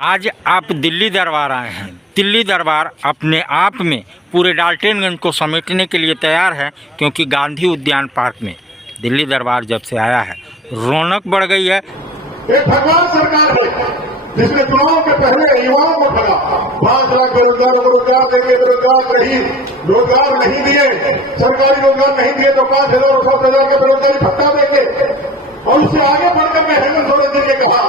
आज आप दिल्ली दरबार आए हैं। दिल्ली दरबार अपने आप में पूरे डाल्टनगंज को समेटने के लिए तैयार है, क्योंकि गांधी उद्यान पार्क में दिल्ली दरबार जब से आया है रौनक बढ़ गई है। एक भगवान सरकार है जिसने चुनाव के पहले युवाओं को ठगा 5 लाख बेरोजगारों को रोजगार देंगे, रोजगार नहीं दिए, सरकारी रोजगार नहीं दिए तो 5,000 और 7,000 का बेरोजगारी भत्ता देंगे। और उससे आगे बढ़कर मैं हेमंत सोरेन जी ने कहा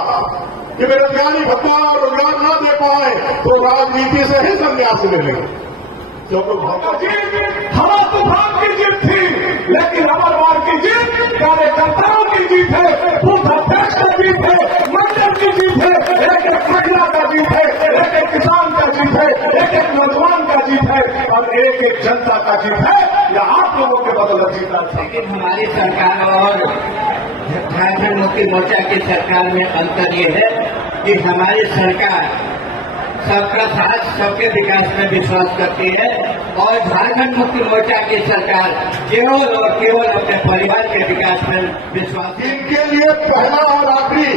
कि बेरोजगारी भत्ता और रोजगार न दे पाए तो राजनीति से ही संन्यास ले लेंगे। हवा तूफान की जीत थी, लेकिन अमरवार की जीत कार्यकर्ताओं की जीत है, बूथ अध्यक्ष का जीत है, मंडल की जीत है, एक महिला का जीत है, एक किसान का जीत है, एक नौजवान का जीत है और एक जनता का जीत है। यह आप लोगों के बदौलत जीता था। लेकिन हमारी सरकार और झारखंड मुक्ति मोर्चा की सरकार में अंतर ये है कि हमारी सरकार सबका साथ सबके विकास में विश्वास करती है और झारखंड मुक्ति मोर्चा की सरकार केवल और केवल अपने परिवार के विकास में विश्वास। इनके लिए पहला और आखिरी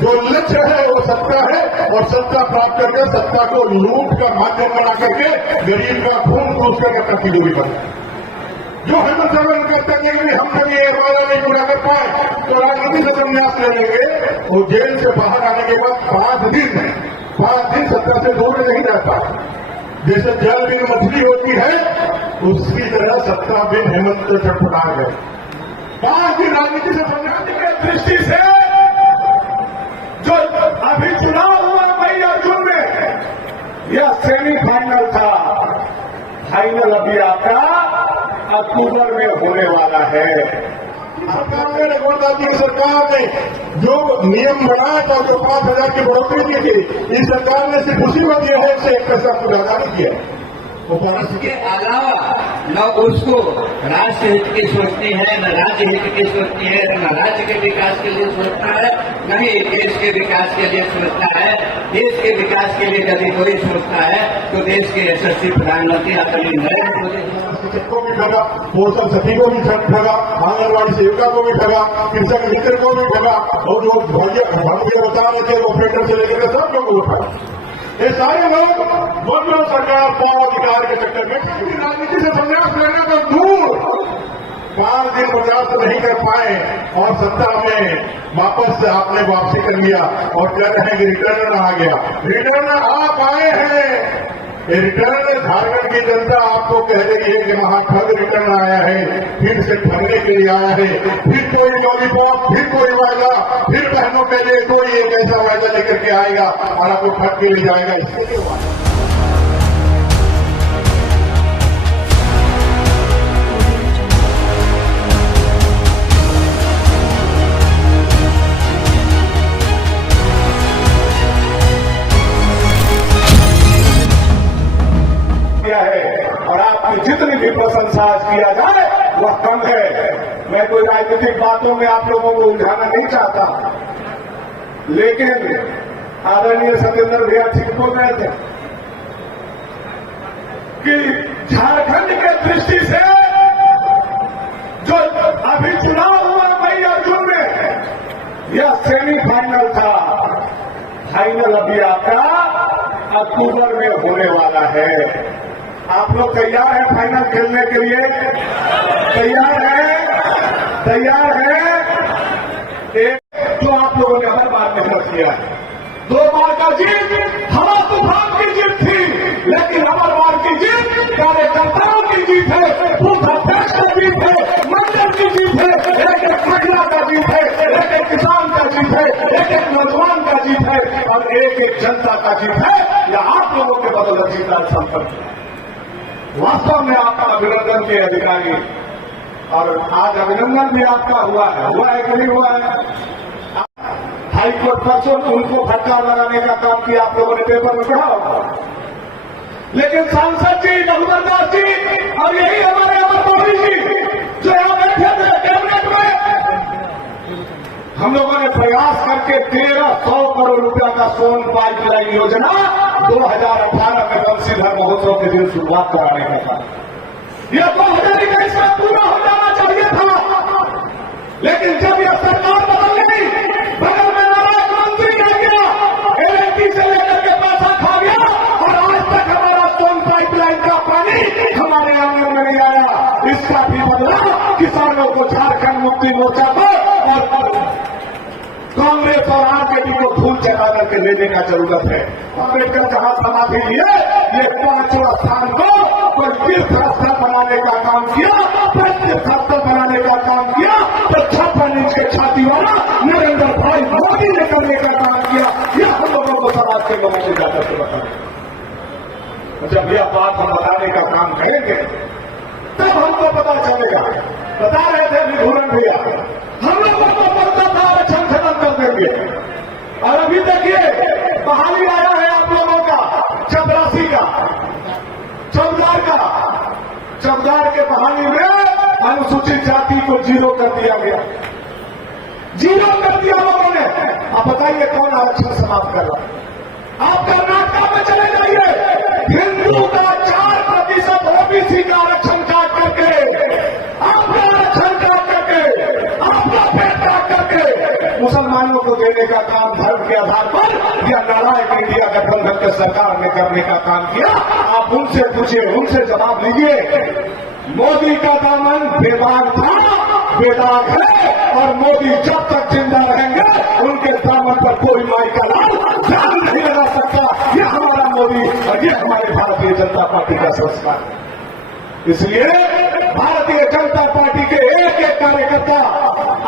जो लक्ष्य है वो सत्ता है और सत्ता प्राप्त करके सत्ता को लूट का माध्यम बना करके गरीब का खून चूस करके अपना तिजोरी बनाए। जो हेमंत सोरेन कहते हैं कि हम कभी ये वादा नहीं पूरा कर पाए तो राजनीति से संन्यास ले लेंगे। वो जेल से बाहर आने के बाद 5 दिन सत्ता से दूर नहीं रहता। जैसे जल बिन मछली होती है उसकी तरह सत्ता बिन हेमंत से छटपटा गए। 5 दिन राजनीति से संन्यास के दृष्टि से जो अभी चुनाव हुआ मई और जून में, यह सेमीफाइनल था। फाइनल अभी आपका अक्टूबर में होने वाला है। सरकार ने रघुवंश की सरकार ने जो नियम बनाया था, जो 5,000 की बढ़ोतरी की थी, इस सरकार ने सिर्फ उसी को दिया है, इससे 1 पैसा को ज्यादा नहीं किया। इसके अलावा न उसको राष्ट्र हित की सोचती है, न राज्य हित की सोचती है, न राज्य के विकास के लिए सोचता है, न ही देश के विकास के लिए सोचता है। देश के विकास के लिए यदि कोई सोचता है तो देश के यशस्वी प्रधानमंत्री आदरणीय नरेंद्र मोदी को भी ठगा, पोषण सखी को भी ठगा, आंगनबाड़ी सेविका को भी ठगा, कृषक मित्र को भी ठगा और जो भाग्य बता रहे थे ऑपरेटर से लेकर सब लोगों को ठगा। ये सारे लोग बदलो सरकार पाव अधिकार के चक्कर में राजनीति से संन्यास लेने को दूर 5 दिन प्रयास नहीं कर पाए और सत्ता में वापस आपने वापसी कर लिया और कह रहे हैं कि रिटर्न आ गया। रिटर्न आप आए हैं। ये रिटर्न झारखंड की जनता आपको कह रही है कि महाठग रिटर्न आया है, फिर से ठगने के लिए आया है, फिर कोई लॉलीपॉप, फिर कोई वायदा, फिर बहनों के लिए कोई एक ऐसा वायदा लेकर के आएगा और आपको ठग के ले जाएगा। इसके लिए और आपकी जितनी भी प्रशंसा किया जाए वह कम है। मैं कोई राजनीतिक बातों में आप लोगों को उलझाना नहीं चाहता, लेकिन आदरणीय सत्येंद्र भैया ठीक बोल रहे थे कि झारखंड के दृष्टि से जो अभी चुनाव हुआ मई और जून में, यह सेमीफाइनल था। फाइनल अभी आपका अक्टूबर में होने वाला है। आप लोग तैयार हैं फाइनल खेलने के लिए? तैयार हैं? एक जो आप लोगों ने हर बार मेहनत किया है, 2 बार का जीत हवा तूफान की जीत थी, लेकिन अमरवार की जीत कार्यकर्ताओं की जीत है, बूथ अध्यक्ष का जीत है, मंडल की जीत है, एक महिला का जीत है, एक किसान का जीत है, एक नौजवान का जीत है और एक जनता का जीत है। यह आप लोगों के बदौलत जीता संपन्न। वास्तव में आपका अभिनंदन के अधिकारी, और आज अभिनंदन भी आपका हुआ है कि नहीं हुआ है? हाईकोर्ट परसों उनको फटकार लगाने का काम किया, आप लोगों ने पेपर में पढ़ा होगा। लेकिन सांसद जी, रघुवर दास जी और यही हमारे अमर मोदी जी जो यहाँ बैठे थे कैबिनेट में, हम लोगों ने प्रयास करके 1,300 करोड़ रुपया का सोन पाइपलाइन योजना 2018 में बंशीधर महोत्सव के दिन शुरुआत कराने का था। यह 2021 में पूरा हो जाना चाहिए था, लेकिन जब यह सरकार बदल गई, बगल में नारायण मंत्री रह गया, कांग्रेस और आरजेडी को फूल चढ़ा करके लेने का जरूरत है। अम्बेडकर जहां समाधि लिए ये 5वां स्थान को कोई तीर्थ स्थल बनाने का काम किया, तीर्थ स्थल बनाने का काम किया तो 56 इंच के छाती वाला नरेंद्र भाई मोदी ने करने का काम किया। यह हम लोगों को समाज के लोगों से जाकर के बताएं। जब यह बात हम बताने का काम करेंगे तब हमको पता चलेगा। बता रहे थे विधुरन भैया, हम लोगों को पता था आरक्षण खत्म कर देंगे, और अभी देखिए बहाली आया है आप लोगों का चपरासी का, चमदार के बहाली में अनुसूचित जाति को 0 कर दिया गया, 0 कर दिया लोगों ने। आप बताइए कौन आरक्षण समाप्त कर रहा है? आप कर्नाटक में चले जाइए, हिंदू का 4% ओबीसी का आरक्षण काट करके, आपका आरक्षण काट करके, आपका पेट काट करके मुसलमानों को देने का काम धर्म के आधार पर या नालायक इंडिया गठबंधन के सरकार ने करने का काम किया। आप उनसे पूछिए, उनसे जवाब लीजिए। मोदी का दामन बेदाग था, बेदाग है, और मोदी जब तक जिंदा रहेंगे उनके दामन पर कोई माई का लाल जान नहीं लगा सकता। ये हमारा मोदी और ये हमारे भारतीय जनता पार्टी का संस्कार है। इसलिए भारतीय जनता पार्टी के एक एक कार्यकर्ता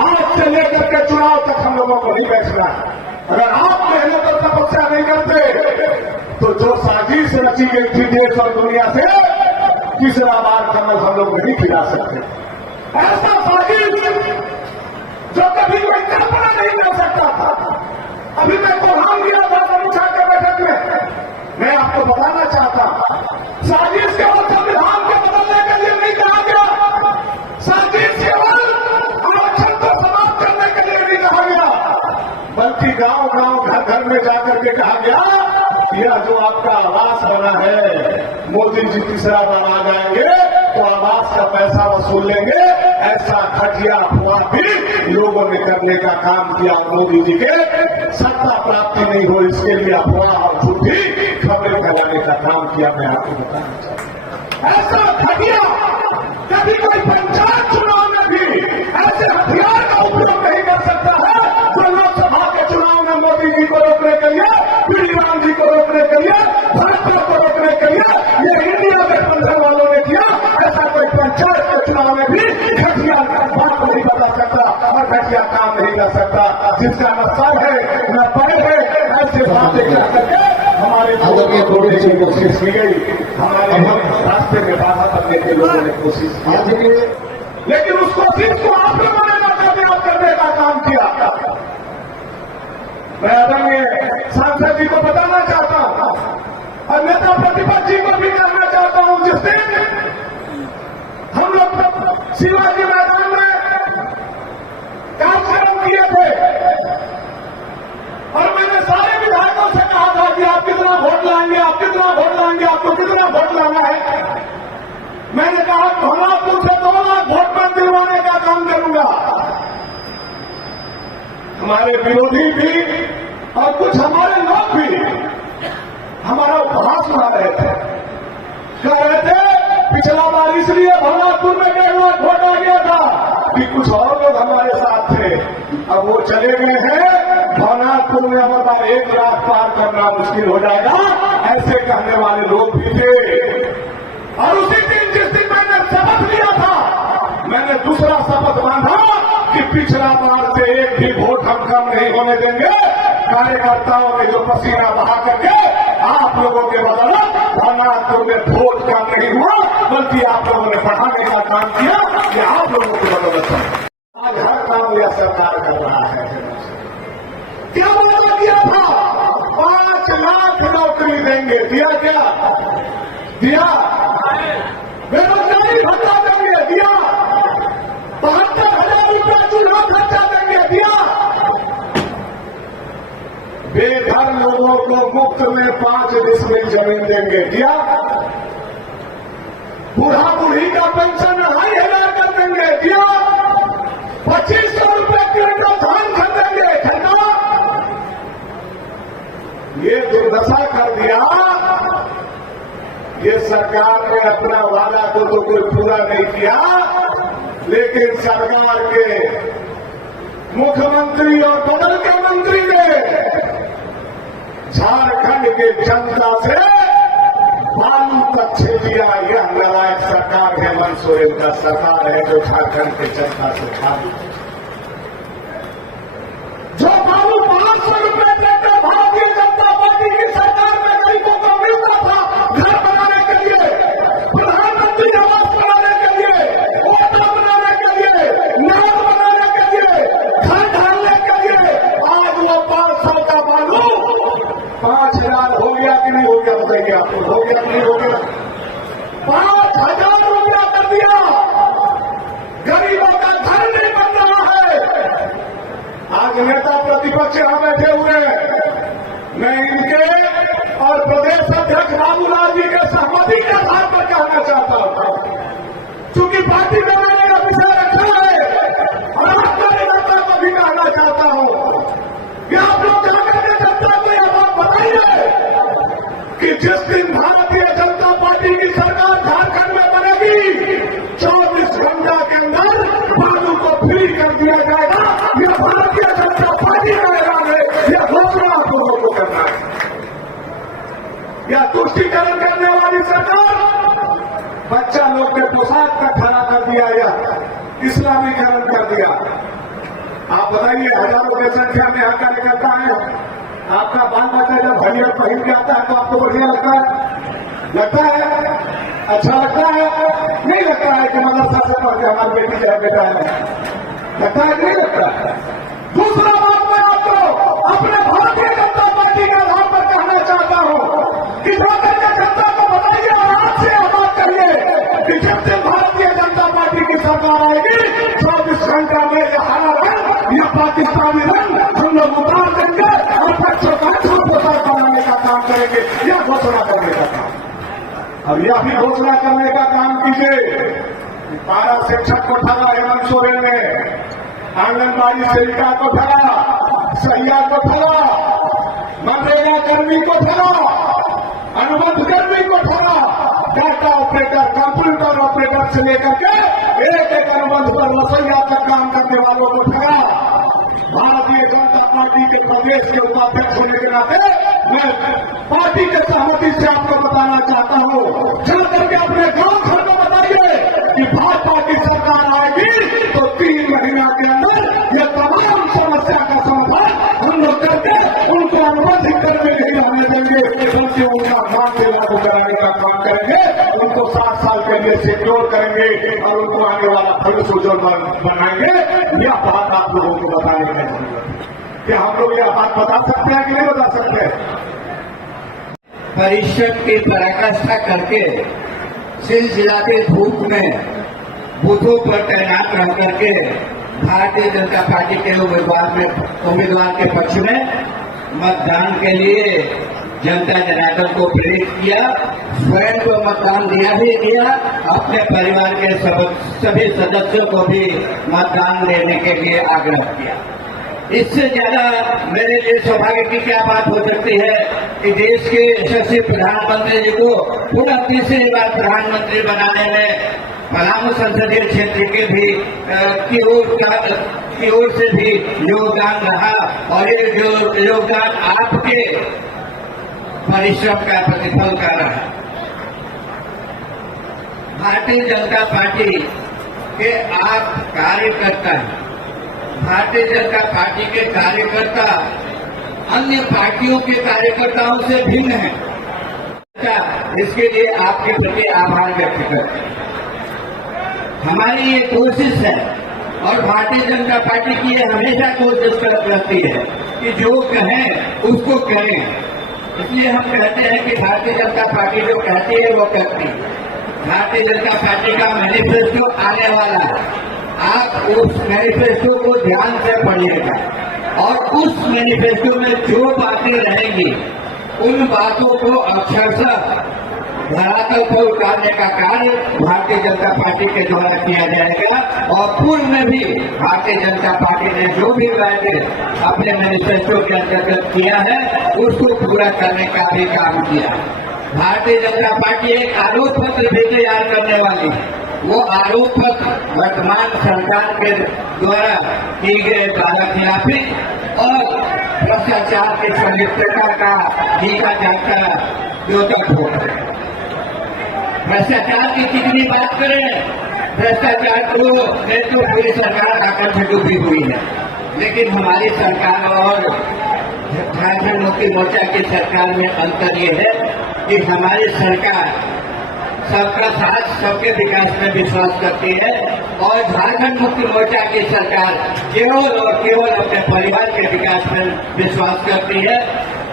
आज से लेकर के चुनाव तक हम लोगों को नहीं बैठना है। अगर आप मेहनत और तपस्या नहीं करते तो जो साजिश रची गई थी देश और दुनिया से, तीसरा बार कमल हम लोग नहीं खिला सकते। ऐसा साजिश जो कभी कोई कल्पना नहीं कर सकता था। अभी तक को नाम दिया था समीक्षा के बैठक में। मैं आपको बताना चाहता हूं, साजिश केवल संविधान के बदलने के लिए नहीं कहा गया, साजिश केवल आरक्षण को समाप्त करने के लिए नहीं कहा गया, बल्कि गांव-गांव, घर-घर में जाकर के कहा गया, यह जो आपका आवास बना है, मोदी जी तीसरा बार आ जाएंगे तो आवास का पैसा वसूल लेंगे। ऐसा घटिया अफवाह भी लोगों ने करने का काम किया। मोदी जी के सत्ता प्राप्ति नहीं हो इसके लिए अफवाह और झूठी खबरें फैलाने का काम किया। मैं आपको बताना चाहता हूं, ऐसा घटिया कभी कोई पंचायत चुनाव में भी ऐसे हथियार का उपयोग नहीं कर सकता है जो लोकसभा के चुनाव में मोदी जी को रोकने के लिए, श्री राम जी को रोकने के लिए, भाजपा को रोकने के लिए ये इंडिया गठबंधन वालों ने किया। ऐसा कोई पंचायत के चुनाव में भी घटिया बात को नहीं बता सकता और घटिया काम नहीं कर सकता। जिसका न सर है न पैर है, ऐसे बातें कर करके हमारे लोगों को तोड़ने की कोशिश की गई। हमारे रास्ते में बाधा करने के लोगों ने कोशिश की, लेकिन उस कोशिश को आप लोगों ने नाकामयाब करने का काम किया। मैं आदरणीय सांसद जी को बताना चाहता हूं और नेता प्रतिपक्ष जी को भी कहना चाहता हूं, जिस दिन हम लोग शिवाजी मैदान में कार्यक्रम किए थे और मैंने सारे विधायकों से कहा था कि आप कितना वोट लाएंगे, आप कितना वोट लाएंगे, आपको कितना वोट लाना है। मैंने कहा भोलापुर से 2 लाख वोट में दिलवाने का काम करूंगा। हमारे विरोधी भी और कुछ हमारे लोग भी हमारा उपहास बना रहे थे, कह रहे थे पिछला बार इसलिए भोलापुर में 1.5 लाख वोट आ गया था कि कुछ और लोग हमारे साथ थे, अब वो चले गए हैं, भोलापुर में अब 1 लाख पार करना मुश्किल हो जाएगा, ऐसे कहने वाले लोग भी थे। और उसी दिन जिस दिन मैंने शपथ लिया था, मैंने दूसरा शपथ बांधा कि पिछला बार से एक भी वोट हम कम नहीं होने देंगे। कार्यकर्ताओं ने जो पसीना बहा करके आप लोगों के बदौलत भोलापुर में वोट कम नहीं हुआ, बल्कि आप लोगों ने बढ़ाने का काम किया। कि आप लोगों की बदौलत आज हर काम यह सरकार कर रहा है। क्या वादा किया था? 5 लाख नौकरी देंगे, दिया क्या? दिया। बेरोजगारी भत्ता देंगे, दिया। 72,000 रुपया चूल्हा खर्चा देंगे, दिया। बेघर लोगों को मुफ्त में 5 डिसमिल जमीन देंगे, दिया। बूढ़ा बूढ़ी का पेंशन 2,500 कर देंगे, दिया। 2500 रुपये क्विंटल धान खरीदेंगे, खरीदा। ये दुर्दशा कर दिया। ये सरकार ने अपना वादा को तो कोई पूरा नहीं किया, लेकिन सरकार के मुख्यमंत्री और बदल के के जनता से बालू तक छीन लिया। यह नालायक सरकार हेमंत सोरेन का सरकार है, जो झारखंड के जनता से बालू, जो बालू 500 रुपए देकर भारतीय जनता पार्टी की सरकार में गरीबों को मिलता था घर बनाने के लिए, प्रधानमंत्री आवास बनाने के लिए, ओटा बनाने के लिए, नाव बनाने के लिए, घर ढालने के लिए, आज वो 500 का बालू 5000 हो गया कि नहीं हो गया? बताइए आपको, हो गया कि नहीं हो गया? 5000 रुपया कर दिया। गरीबों का घर नहीं बन रहा है। आज नेता प्रतिपक्ष यहां बैठे हुए हैं, मैं इनके और प्रदेश अध्यक्ष बाबूलाल जी के सहमति के आधार पर कहना चाहता हूं, क्योंकि पार्टी में मैंने यह विषय रखा है और आपका नेता को भी कहना चाहता हूं कि आप लोग जाकर के जनता को यह बात बताइए कि जिस दिन भारतीय जनता पार्टी की सरकार झारखंड में बनेगी, 24 घंटा के अंदर बालू को फ्री कर दिया जाएगा। यह भारतीय जनता पार्टी का ऐलान है, यह घोषणा आप लोगों को करना है। यह तुष्टीकरण करने वाली सरकार बच्चा लोग के पोशाक का खड़ा कर दिया, यह इस्लामीकरण कर दिया। आप बताइए, हजारों की संख्या में यहाँ कार्यकर्ता है, आपका बाल बच्चा जब भैया पहन के आता है तो आपको बढ़िया लगता है? लगता है? अच्छा लगता है? नहीं लगता है कि मदरसा से पढ़ के हमारी बेटी जाए बेटा है? लगता है कि नहीं लगता है? दूसरा बात मैं आपको अपने भारतीय जनता पार्टी के आधार पर कहना चाहता हूं कि जाकर के जनता को बताइए और आपसे यह बात करिए कि जब से भारतीय जनता पार्टी की सरकार आएगी, 24 घंटा में यह हरा रंग, यह पाकिस्तानी रंग हम लोग उतार देंगे और बच्चों का पोशाक बनाने का काम करेंगे। यह घोषणा करने का काम, अब यह भी घोषणा करने का काम कीजिए। 12 शिक्षक को ठगा हेमंत सोरेन ने, आंगनबाड़ी सेविका को ठगा, सहिया को ठगा, मनरेगा कर्मी को ठगा, अनुबंध कर्मी को ठगा, डाटा ऑपरेटर, कंप्यूटर ऑपरेटर से लेकर के एक एक अनुबंध पर रसोईया तक काम करने वालों को ठगा। भारतीय जनता पार्टी के प्रदेश के उपाध्यक्ष होने के नाते मैं पार्टी के सहमति से आपको बताना चाहता हूं, चल करके अपने गांव घर को बताइए कि भाजपा की सरकार आएगी तो 3 महीना के अंदर यह तमाम समस्या का समाधान हम लोग करके उनको अनुबंधित करके नहीं रहने देंगे, बल्कि उनका मान सेवा को कराने का काम करेंगे, उनको 7 साल के लिए सिक्योर करेंगे और उनको आने वाला भविष्य उज्जवल बनाएंगे। यह बात आप लोगों को बताने की जरूरत है। क्या हम लोग यह बात बता सकते हैं कि नहीं बता सकते? परिषद की पराकाष्ठा करके सिलसिलाते धूप में बूथों पर तैनात रह करके भारतीय जनता पार्टी के उम्मीदवार के पक्ष में मतदान के लिए जनता जनार्दन को प्रेरित किया, स्वयं को मतदान दिया भी दिया, अपने परिवार के सभी सदस्यों को भी मतदान देने के लिए आग्रह किया। इससे ज्यादा मेरे लिए सौभाग्य की क्या बात हो सकती है कि देश के यशस्वी प्रधानमंत्री जी को पुनः तीसरी बार प्रधानमंत्री बनाने में पलामू संसदीय क्षेत्र के भी की ओर से भी योगदान रहा और ये जो योगदान आपके परिश्रम का प्रतिफल का रहा। भारतीय जनता पार्टी के आप कार्यकर्ता हैं, भारतीय जनता पार्टी के कार्यकर्ता अन्य पार्टियों के कार्यकर्ताओं से भिन्न हैं। इसके लिए आपके प्रति आभार व्यक्त करते हैं। हमारी ये कोशिश है और भारतीय जनता पार्टी की ये हमेशा कोशिश रहती है कि जो कहें उसको करें। इसलिए हम कहते हैं कि भारतीय जनता पार्टी जो कहती है वो करती है। भारतीय जनता पार्टी का मैनिफेस्टो आने वाला है, आप उस मैनिफेस्टो को ध्यान से पढ़िएगा और उस मैनिफेस्टो में जो बातें रहेंगी उन बातों को अक्षरशः धरातल पर उतारने का कार्य भारतीय जनता पार्टी के द्वारा किया जाएगा। और पूर्व में भी भारतीय जनता पार्टी ने जो भी वायदे अपने मैनिफेस्टो के अंतर्गत किया है उसको पूरा करने का भी काम किया। भारतीय जनता पार्टी एक आरोप पत्र भी तैयार करने वाली है। वो आरोप पत्र वर्तमान सरकार के द्वारा की गए दादाखिलाफी और भ्रष्टाचार की पवित्रता का टीका जाता द्योतक हो। भ्रष्टाचार की कितनी बात करें, भ्रष्टाचार को तो पूरी सरकार आकर से डूबी हुई है, लेकिन हमारी सरकार और झारखंड मुक्ति मोर्चा की सरकार में अंतर ये है कि हमारी सरकार सबका साथ सबके विकास में विश्वास करती है और झारखंड मुक्ति मोर्चा की सरकार केवल और केवल अपने परिवार के विकास में विश्वास करती है।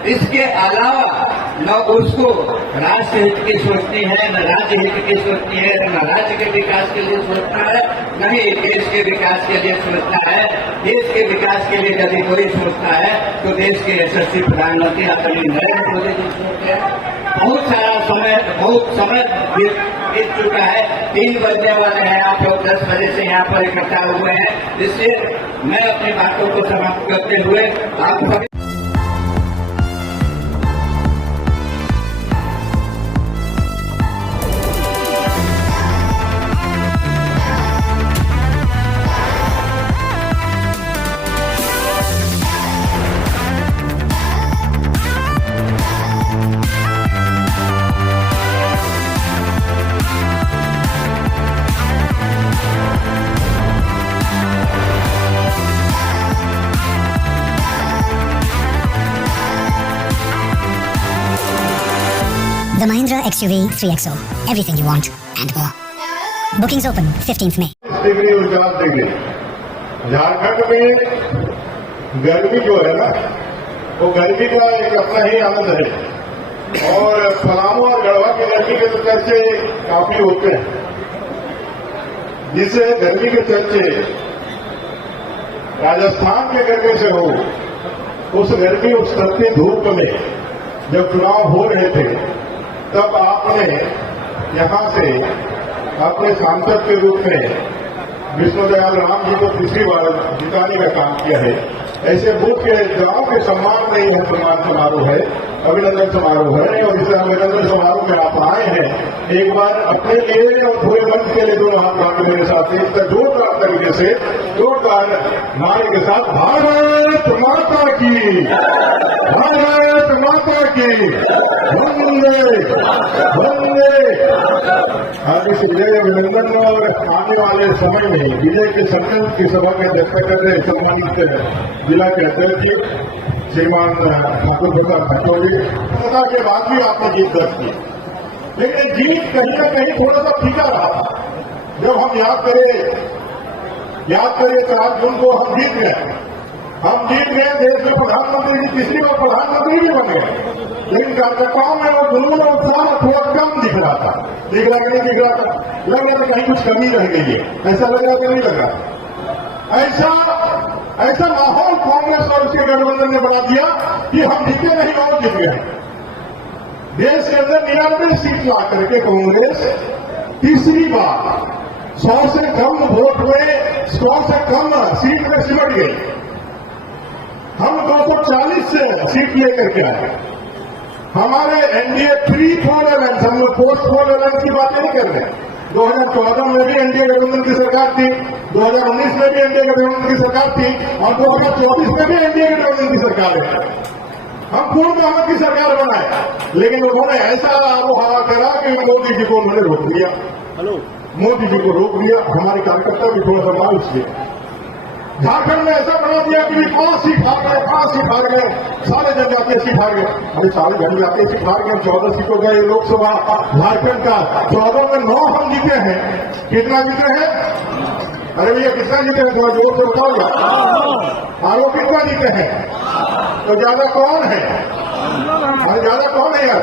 इसके अलावा न उसको राष्ट्र हित की सोचनी है, न राज्य हित की सोचनी है, न राज्य के विकास के लिए सोचना है, न ही देश के विकास के लिए सोचना है। देश के विकास के लिए यदि कोई सोचता है तो देश के यशस्वी प्रधानमंत्री आदरणीय नरेंद्र मोदी जी सोचते हैं। बहुत समय बीत चुका है, 3 बजने वाले हैं, आप लोग 10 बजे से यहाँ पर इकट्ठा हुए हैं। इसलिए मैं अपनी बातों को समाप्त करते हुए आप सभी The Mahindra XUV 3XO. Everything you want and more. Bookings open 15th May. Degree और 50 डिग्री झारखंड में गर्मी जो है ना, वो गर्मी का एक अपना ही आनंद है। और पलामू और गढ़वा की गर्मी के तो चर्चे काफी होते हैं, जिससे गर्मी के चर्चे राजस्थान के गर्मी से हो, उस गर्मी उस तपती धूप में जब चुनाव हो रहे थे, तब आपने यहां से अपने सांसद के रूप में विष्णुदयाल राम जी को तीसरी बार जिताने का काम किया है। ऐसे बूथ के गांव के सम्मान में यह सम्मान समारोह है, अभिनंदन समारोह है। और इस अभिनंदन समारोह में आप आए हैं, एक बार अपने लिए और पूरे मंच के लिए दोनों हाथ बांधे मेरे साथ जोरदार तरीके से जोरदार नारे के साथ भारत माता की, भारत माता की, वंदे वंदे। आज इस विजय अभिनंदन और आने वाले समय में विजय के संकल्प की सभा में अध्यक्षता कर रहे सम्मानित जिला के अध्यक्ष श्रीमान ठाकुर प्रसाद ठाकुर जी, पता के बाद भी आपने जीत दर्ज की, लेकिन जीत कहीं न कहीं थोड़ा सा फीका रहा। जब हम याद करें तो आज जून को हम जीत गए, देश में प्रधानमंत्री जी तीसरी बार प्रधानमंत्री भी बन गए, लेकिन कार्यकर्ताओं में वो जुनून और उत्साह थोड़ा कम दिख रहा था। दिख रहा कि नहीं दिख रहा था? लग रहा था कहीं कुछ कमी रह गई है, ऐसा लग रहा कि नहीं लग रहा? ऐसा माहौल कांग्रेस और उसके गठबंधन ने बना दिया कि हम जीते नहीं और जीत गए। देश के अंदर 99 सीट ला करके कांग्रेस तीसरी बार 100 से कम वोट हुए, 100 से कम सीट में सिमट गई। हम 240 से सीट लेकर के आए। हमारे एनडीए 3-4 अलायंस, हम लोग पोस्ट-4 अलायंस की बात नहीं कर रहे। 2014 में भी एनडीए गठबंधन की सरकार थी, 2019 में भी एनडीए गठबंधन की सरकार थी और 2024 में भी एनडीए गठबंधन की सरकार है। हम पूर्ण बहुमत की सरकार बनाए, लेकिन उन्होंने ऐसा आबो हवा करा कि मोदी जी को उन्होंने रोक दिया। मोदी जी को रोक दिया, हमारे कार्यकर्ता भी थोड़ा सा मायूस किया। झारखंड में ऐसा बना दिया कि 5 सीट हार गए, 5 सीट हार गए, सारे जनजातीय सीट हार गए। अरे सारे जनजातीय सीट हार गए, 14 सीटों का ये लोकसभा झारखंड का 14 में 9 हम जीते हैं। कितना जीते हैं? अरे भैया कितना जीते हैं? थोड़ा जोर से बताओ। आरोप कितना जीते हैं? तो ज्यादा कौन है? अरे ज्यादा कौन है यार?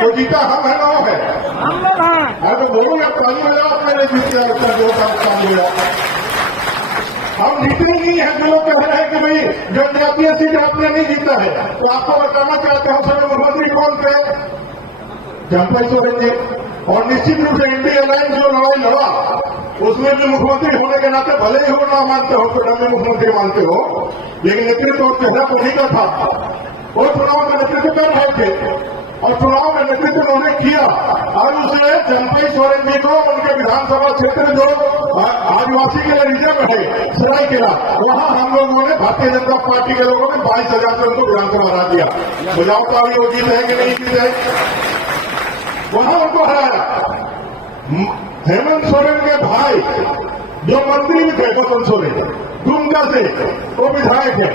तो जीता हम है, 9 है। अरे तो बोलो यार, ताली बजाओ अपने लिए जीते हैं, जो काम मिला। हम जीते नहीं है। जो लोग कह रहे हैं कि भाई जनजातीय सीट आपने नहीं जीता है, तो आपको बताना चाहते हैं सभी मुख्यमंत्री कौन थे? जनता सोरेन जी। और निश्चित रूप से इंडिया अलायंस जो लड़ाई लड़ा, उसमें भी मुख्यमंत्री होने के नाते भले ही हो ना मानते हो, तो डब्बे मुख्यमंत्री मानते हो, लेकिन नेतृत्व और चेहरा तो नहीं का था। वो चुनाव में नेतृत्व कर रहे थे। और चुनाव में नेतृत्व उन्होंने किया और उसे चंपई सोरेन जी को उनके विधानसभा क्षेत्र जो आदिवासी के लिए रिजर्व है सरायकेला, वहां हम लोगों ने भारतीय जनता पार्टी के लोगों ने 22,000 से उनको विधानसभा हरा दिया। बजाओ का भी वो जीत है कि नहीं जीत है, वहां उनको हराया। हेमंत सोरेन के भाई जो मंत्री भी थे बसंत सोरेन दुमका से, वो विधायक है,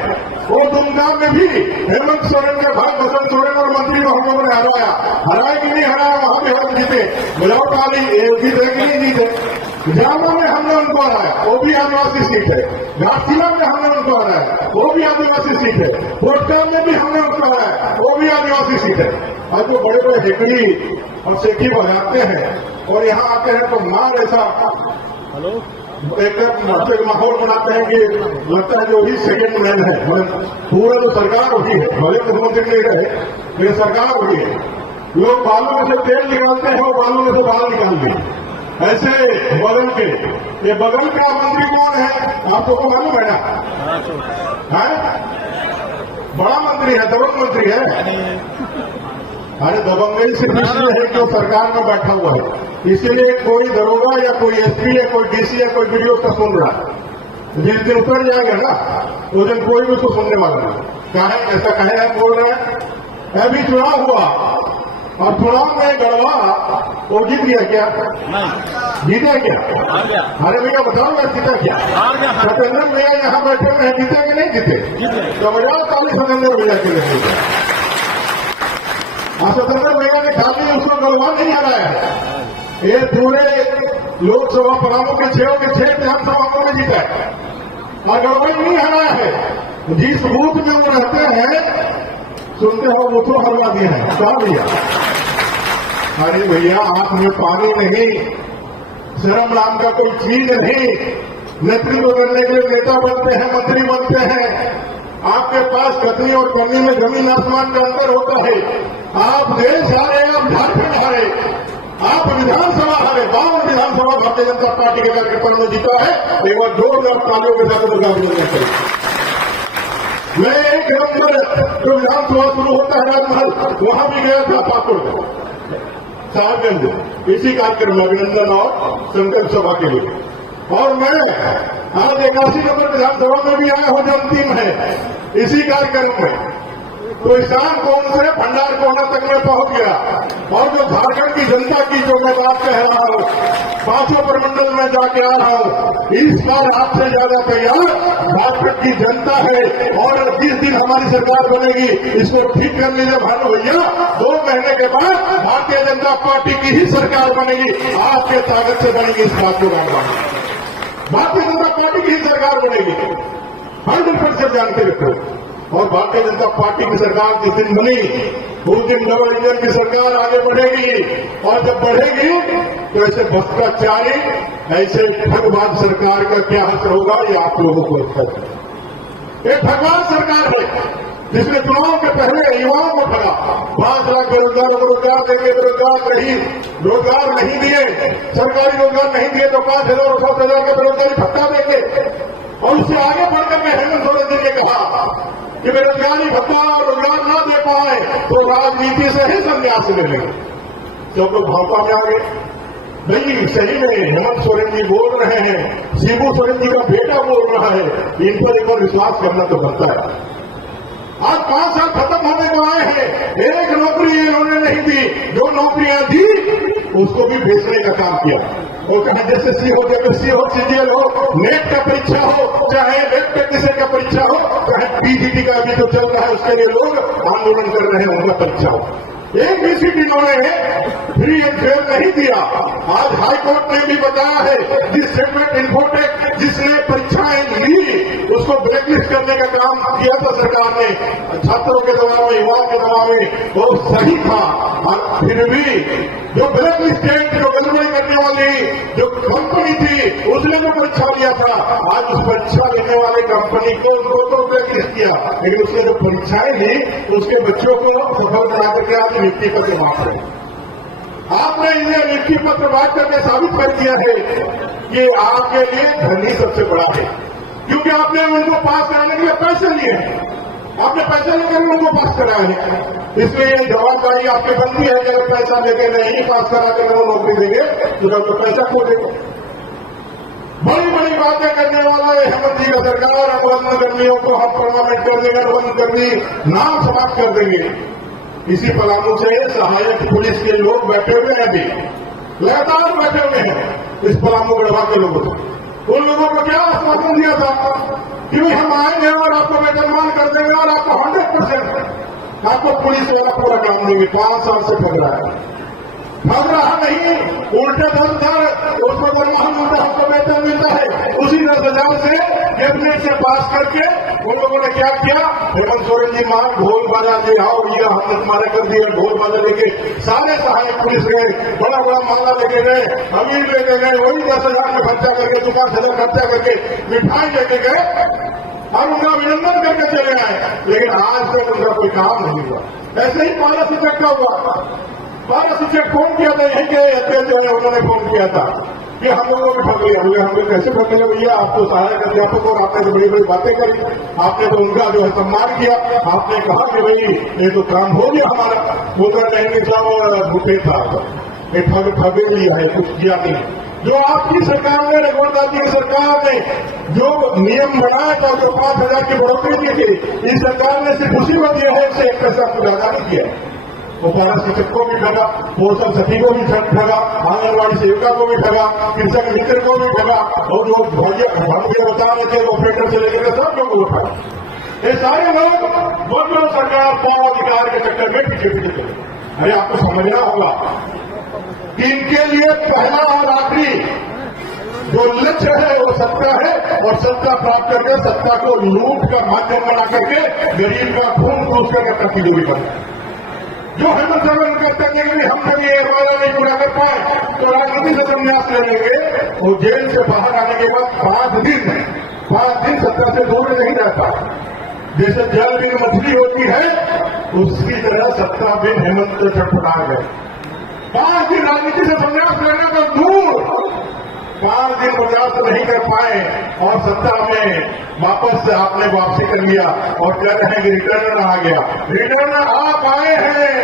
वो दुमका में भी हेमंत सोरेन के भाई बसंत सोरेन और मंत्री को हम लोगों ने हराया कि नहीं हराया, वहां भी हम जीते। बुलाओ काली जीते कि नहीं जीते। जामा में हमने उनको हराया, वो भी आदिवासी सीट है। घाटशिला में हमने उनको हराया, वो भी आदिवासी सीट है। कोटका में भी हमने उनको हराया, वो भी आदिवासी सीट है। और जो बड़े बड़े हेकड़ी और सेठी बजाते हैं और यहाँ आते हैं तो मार ऐसा एक माहौल बनाते हैं कि लगता है जो ही सेकेंड मैन है, पूरा जो सरकार वही है, भले मुख्यमंत्री नहीं रहे लेकिन सरकार वही है। लोग बालू में से तेल निकालते हैं और बालू में से बाल निकाल दिए। ऐसे बगल के, ये बगल का मंत्री कौन है आपको को मालूम है ना? बड़ा मंत्री है, दबंग मंत्री है। अरे दबंगई सिर्फ इसलिए है कि वो सरकार में बैठा हुआ है, इसीलिए कोई दरोगा या कोई एसपी या कोई डीसी या कोई वीडियो उसका सुन रहा है। जिस दिन उतर जाएगा ना उस दिन कोई भी उसको सुनने वाला नहीं। कहा ऐसा कहे आप बोल रहे हैं। अभी चुनाव हुआ और चुनाव में गढ़वा वो जीत गया क्या? जीता क्या? अरे भैया बताओ मैं जीता क्या? सत्येंद्र भैया यहाँ बैठे हुए हैं, जीते कि नहीं जीते? तो बजाओ ताली सत्येंद्र भैया के लिए। सत्येंद्र भैया ने खाली उसको गढ़वा नहीं हराया है, ये पूरे लोकसभा चुनावों के 6 विधानसभाओं में जीता है और गढ़वा नहीं हराया है। जिस बूथ में वो रहते हैं सुनते हो वो तो हरवा दिए हैं। क्या भैया? अरे भैया आप में पानी नहीं, शर्म नाम का कोई चीज नहीं। नेतृत्व करने के लिए नेता बनते हैं, मंत्री बनते हैं। आपके पास कतनी और कमी में जमीन आसमान का अंतर होता है। आप देश हारे, आप झारखंड हारे, आप विधानसभा हारे। 52 विधानसभा भारतीय जनता पार्टी के कार्यकर्ताओं ने जीता है। एक बार जोरदार तालियों के साथ बधाई चाहिए। मैं 1 नवंबर जो विधानसभा शुरू होता है राजमहल, वहां भी गया था पाकुड़ साहबगंज, इसी कार्यक्रम में अभिनंदन और संकल्प सभा के लिए। और मैं आज 81 नंबर विधानसभा में भी आया हूं जो अंतिम है इसी कार्यक्रम में। तो ईशान कोण से भंडार कोना तक में पहुंच गया और जो झारखंड की जनता की जो मैं बात कह रहा हूं, 5 प्रमंडल में जाके आ रहा हूं। इस बार आपसे ज्यादा तैयार झारखंड की जनता है और जिस दिन हमारी सरकार बनेगी इसको ठीक कर लीजिए भानु भैया। 2 महीने के बाद भारतीय जनता पार्टी की ही सरकार बनेगी, आपके ताकत से बनेगी। इस बात को भारतीय जनता पार्टी की ही सरकार बनेगी, 100% जानते रखो। और भारतीय जनता पार्टी की सरकार जिस दिन बनी उस दिन डबल इंजन की सरकार आगे बढ़ेगी। और जब बढ़ेगी तो ऐसे भ्रष्टाचारी, ऐसे ठगबाज सरकार का क्या असर होगा ये आप लोगों को लगता है। एक ठगबाज सरकार है जिसने चुनाव के पहले युवाओं को ठगा। 5 लाख रोजगार देंगे, रोजगार नहीं दिए, सरकारी रोजगार नहीं दिए तो 5,000 और 7,000 के बेरोजगारी भत्ता देंगे। और उससे आगे बढ़कर मैं हेमंत सोरेन जी ने कहा कि बेरोजगारी भत्ता और रोजगार न दे पाए तो राजनीति से ही संन्यास ले लेंगे। सब लोग भावता में आ गए। नहीं, सही में हेमंत सोरेन जी बोल रहे हैं, शिबू सोरेन जी का बेटा बोल रहा है, इन पर एक बार विश्वास करना तो बनता है। आज 5 साल खत्म होने को आए हैं, 1 नौकरी इन्होंने नहीं दी। जो नौकरियां दी उसको भी बेचने का काम किया। वो कहा जैसे हो, जेपीएससी हो, सीजीएल हो, नेट का परीक्षा हो, चाहे वेब टेक्नीशियन का परीक्षा हो, चाहे पीजीटी का अभी तो चल रहा है उसके लिए लोग आंदोलन कर रहे हैं, उनका परीक्षा हो। एक भी सीट इन्होंने फ्री एंड फेयर नहीं दिया। आज हाईकोर्ट ने भी बताया है जिस सेगमेंट इन्फोटेक जिसने परीक्षाएं ली उसको ब्लैकलिस्ट करने का काम किया था सरकार ने, छात्रों के दबाव में, युवाओं के दबाव में, वो सही था। और फिर भी जो ब्लैकलिस्टेड, जो गड़बड़ी करने वाली जो कंपनी थी उसने जो परीक्षा लिया था, आज उस परीक्षा लेने वाले कंपनी को उनको तो ब्लैकलिस्ट किया, लेकिन उसने जो परीक्षाएं ली उसके बच्चों को सफल बना करके आज नियुक्ति पत्र बांट रहे। आपने इन्हें नियुक्ति पत्र बांट करके साबित कर दिया है कि आपके लिए धनी सबसे बड़ा है, क्योंकि आपने उनको पास कराने के लिए पैसे लिए हैं। आपने पैसा लेकर उनको पास कराया है, इसलिए ये जवाबदारी आपकी बनती है कि अगर पैसा लेके नहीं पास करा कर वो नौकरी देंगे तो जब तो पैसा खो देंगे। बड़ी बड़ी बातें करने वाला है हेमंत जी का सरकार, अनुबंध कर्मियों को हम परमानेंट कर देंगे, अनुबंध कर्मी नाम समाप्त कर देंगे। इसी पलामू से सहायक पुलिस के लोग बैठे हुए हैं, अभी लगातार बैठे हुए हैं इस पलामू गढ़वा के लोगों को। उन लोगों को क्या आश्वासन दिया था कि भाई हम आएंगे और आपको वेतनमान कर देंगे और आपको 100% आपको पुलिस वाला पूरा काम देंगे। 5 साल से ठग रहा नहीं, उल्टे 10,000 उसको दरमाहा मिलता है, उसको वेतन मिलता है। उसी 10,000 से कैबिनेट से पास करके उन लोगों ने क्या किया, हेमंत सोरेन जी मां ढोल बाजा ले आओ, ये हम तुम्हारे कर दिया, ढोल बाजा लेके सारे सहायक पुलिस गए, बड़ा बड़ा मामला लेके गए, अमीर लेके गए, वही 10,000 में खर्चा करके 50,000 खर्चा करके मिठाई लेके गए और उनका अभिनंदन करके चले आए। लेकिन आज तक उनका कोई काम नहीं हुआ। ऐसे ही 12 शिक्षक का हुआ। 12 शिक्षक फोन किया था, यही के अध्यक्ष जो है उन्होंने फोन किया था कि हम लोगों ने ठग लिया। हम लोग कैसे ठग लिया भैया, आपको सहायक अध्यापक और आपने तो बड़ी बड़ी बातें करी, आपने तो उनका जो है सम्मान किया, आपने कहा कि भाई ये तो काम हो गया हमारा। वो तो कहेंगे सब भूखे था, ये ठगे लिया है, कुछ किया नहीं। जो आपकी सरकार ने, रघुवर की सरकार ने जो नियम बनाया था, जो 5,000 की बढ़ोतरी की थी, इस सरकार ने सिर्फ उसी को दिया है, इससे 1 पैसा को ज्यादा नहीं किया। वो 12 शिक्षक को भी ठगा, पोषण सखी को भी ठगा, आंगनबाड़ी सेविका को भी ठगा, कृषक मित्र को भी ठगा, और जो भौतिक बता रहे थे ऑपरेटर से लेकर सब लोगों को ठगा। ये सारे लोग दोनों सरकार पावर अधिकार के चक्कर में पीछे पीछे चले। अरे आपको समझना होगा कि इनके लिए पहला और आखिरी जो लक्ष्य है वो सत्ता है, और सत्ता प्राप्त करके सत्ता को लूट का माध्यम बना करके गरीब का खून चूस करके प्रतियोगी बने। जो हेमंत सोरेन कहते हैं कि हम कभी ये वादा नहीं पूरा कर पाए तो राजनीति से संन्यास ले लेंगे। वो जेल से बाहर आने के बाद 5 दिन सत्ता से दूर नहीं रहता। जैसे जल बिन मछली होती है, उसकी तरह सत्ता बिन हेमंत छटपटा गए। 5 दिन राजनीति से संन्यास लेने को दूर, 5 दिन प्रयास नहीं कर पाए और सत्ता में वापस से आपने वापसी कर लिया और कह रहे हैं कि रिटर्नर आ गया। रिटर्नर आप आए हैं,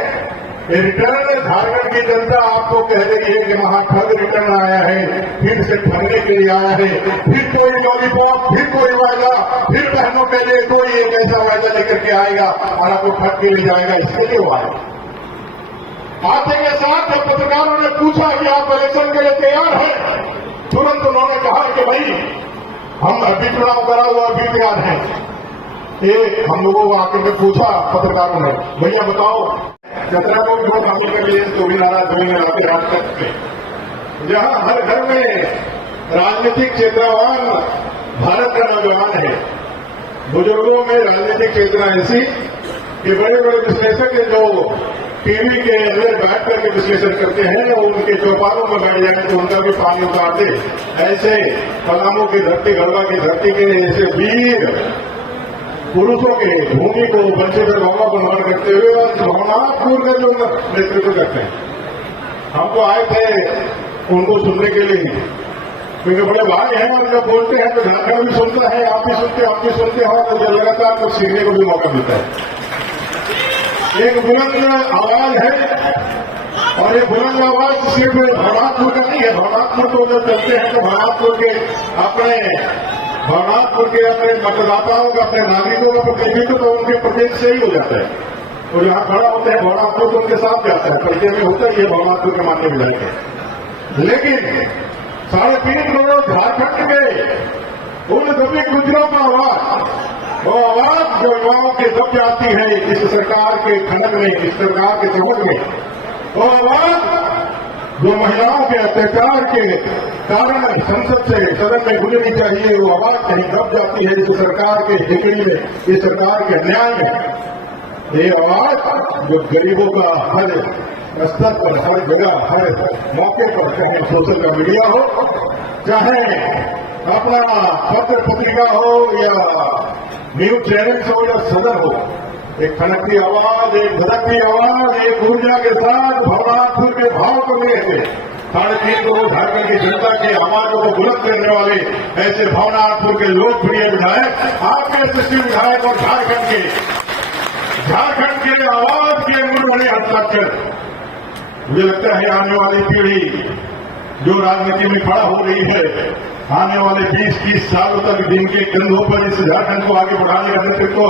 ये रिटर्नर झारखंड की जनता आपको कह रही है कि महाठग रिटर्न आया है, फिर से ठगने के लिए आया है, फिर कोई लॉलीपॉप, फिर कोई वायदा, फिर बहनों के लिए कोई एक ऐसा वायदा लेकर के आएगा और आपको ठग के ले जाएगा। इसके लिए वो आएगा। आते के साथ जब पत्रकारों ने पूछा कि आप इलेक्शन के लिए तैयार हैं, तुरंत उन्होंने कहा कि भाई हम अभी चुनाव करा हुआ अभी तैयार हैं। ये हम लोगों को आकर के पूछा पत्रकारों ने, भैया बताओ 17 को भी वोट हासिल कर लिए तो भी नाराज होंगे आपके राजनीतिक में, जहां हर घर में राजनीतिक चेतनावान भारत का नौजवान है। बुजुर्गों में राजनीतिक चेतना ऐसी कि बड़े बड़े विश्लेषक जो टीवी के अंदर बैठ करके विश्लेषण करते हैं, उनके चौपालों में बैठ जाए तो उनका भी पानी उतारते। ऐसे पलामू की धरती, गढ़वा की धरती के ऐसे वीर पुरुषों के भूमि को बंशीधर बाबा को नमन करते हुए और भवनाथपुर का जो नेतृत्व करते हैं। हम तो आए थे उनको सुनने के लिए, क्योंकि बड़े भाई हैं और जब बोलते हैं तो झारखंड भी सुनता है, आप भी सुनते हो, आप भी सुनते हो, तो जब लगातार कुछ सीखने को भी मौका मिलता है। एक बुलंद आवाज है और ये बुलंद आवाज सिर्फ भवनाथपुर का नहीं है। भवनाथपुर को जब चलते हैं तो भवनाथपुर के अपने मतदाताओं का, अपने नागरिकों का प्रतिनिधित्व तो उनके प्रदेश से ही हो जाता है। और जहां खड़ा होते हैं भवनाथपुर तो उनके साथ जाता है, परिचय में होता ही है भवनाथपुर के मान्य विधायक है। लेकिन 3.5 करोड़ झारखंड के उन सभी गुजरों का आवाज, वो आवाज जो युवाओं के दब जाती है इस सरकार के खनन में, इस सरकार के समझ में, वो आवाज जो महिलाओं के अत्याचार के कारण संसद से सदन में गुजरनी चाहिए, वो आवाज कहीं दब जाती है इस सरकार के हिकड़ी में, इस सरकार के अन्याय में। ये आवाज जो गरीबों का हर स्तर पर, हर जगह, हर मौके पर, चाहे सोशल मीडिया हो, चाहे अपना पत्र पत्रिका हो या न्यूज चैनल हो या सदन हो, एक खनकती आवाज, एक धड़कती आवाज, एक ऊर्जा के साथ भवनाथपुर के भाव को लेते 3.5 करोड़ झारखंड की जनता की आवाजों को बुलंद करने वाले ऐसे भवनाथपुर के लोकप्रिय विधायक, आपके यशस्वी विधायक और झारखंड के झारखंड के आवाज के उन्होंने हस्ताक्षर। मुझे लगता है आने वाली पीढ़ी जो राजनीति में खड़ा हो रही है, आने वाले 20-30 सालों तक जिनके कंधों पर इस झारखंड को आगे बढ़ाने का नेतृत्व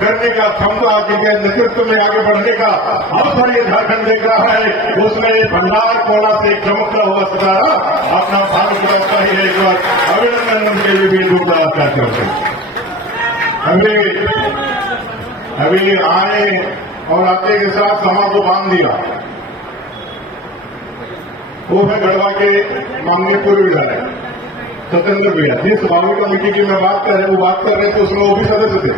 करने का क्षमता, जिनके नेतृत्व में आगे बढ़ने का अवसर ये झारखंड देख रहा है, उसमें भंडार कोड़ा से चमकता हुआ सितारा अपना भारत रहता ही है। एक बार अभिनंदन के लिए भी जोरदार करते हैं। अभी आए और आते के साथ सभा को बांध दिया। वो है गढ़वा के माननीय पूर्व विधायक सत्येंद्र भैया, जिस भावी कमेटी की मैं बात कर रहे वो बात कर रहे थे, उसमें वो भी सदस्य थे।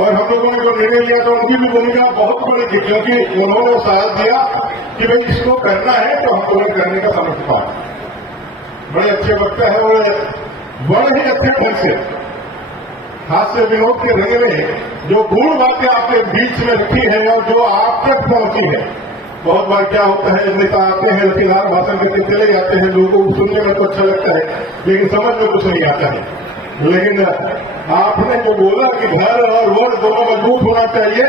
और हम लोगों ने जो निर्णय लिया था उनकी भी भूमिका बहुत बड़ी थी, क्योंकि उन्होंने साथ दिया कि भाई इसको करना है तो हम तुम्हें करने का समझ पाए। बड़े अच्छे वक्ता है और बड़े ही अच्छे ढंग से हास्य विनोद के रंग में जो गुण बातें आपके बीच में रखी है और जो आप तक पहुंची है। बहुत बार क्या होता है, नेता आते हैं, लकीलार भाषण करके चले जाते हैं, लोगों को सुनने में तो अच्छा लगता है लेकिन समझ में कुछ नहीं आता है। लेकिन आपने जो बोला कि घर और वोट दोनों मजबूत होना चाहिए,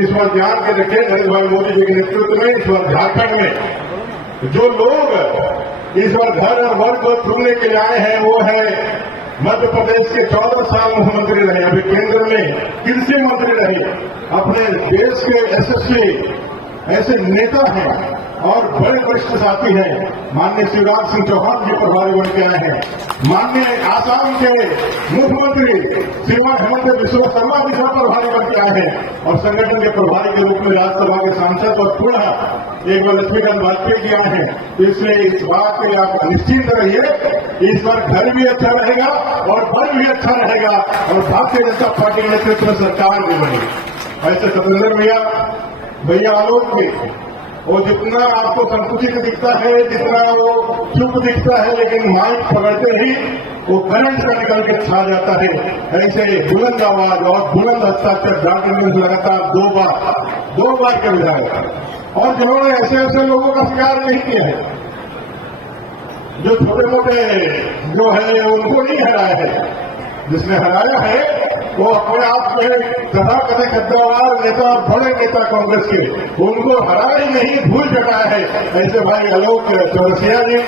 इस पर ध्यान के रखे। नरेंद्र भाई मोदी जी के नेतृत्व में इस बार झारखंड में जो लोग इस बार घर और वर्ग को चुनने के लिए आए हैं वो है मध्य प्रदेश के 14 साल मुख्यमंत्री रहे, अभी केंद्र में कृषि मंत्री रहे, अपने देश के यशस्वी ऐसे नेता हैं और बड़े वरिष्ठ साथी हैं। माननीय शिवराज सिंह चौहान जी प्रभारी बन के आए हैं। माननीय आसाम के मुख्यमंत्री श्रीमान हेमंत बिस्वा शर्मा जी प्रभारी बन के आए हैं और संगठन के प्रभारी के रूप में राज्यसभा के सांसद और पुनः एक बार लक्ष्मीकांत वाजपेयी जी आए हैं। इसलिए इस बात के लिए आप निश्चिंत रहिए, इस बार घर भी अच्छा रहेगा और वन भी अच्छा रहेगा और भारतीय जनता पार्टी के नेतृत्व में सरकार भी बनेगी। ऐसे सत्येंद्र भैया आलोक भी वो जितना आपको संकुचित दिखता है, जितना वो चुप दिखता है, लेकिन माइक पकड़ते ही वो करंट का निकल के छा जाता है। ऐसे बुलंद आवाज और बुलंद हस्ताक्षर डॉक्यूमेंट लगातार दो बार के विधायक और जिन्होंने ऐसे लोगों का शिकार नहीं किया है, जो छोटे मोटे जो है उनको नहीं हराया है। जिसने हराया है वो अपने आप में तथाकथित गद्दार नेता, बड़े नेता कांग्रेस के, उनको हरा ही नहीं, भूल चुका है। ऐसे भाई आलोक चौरसिया जी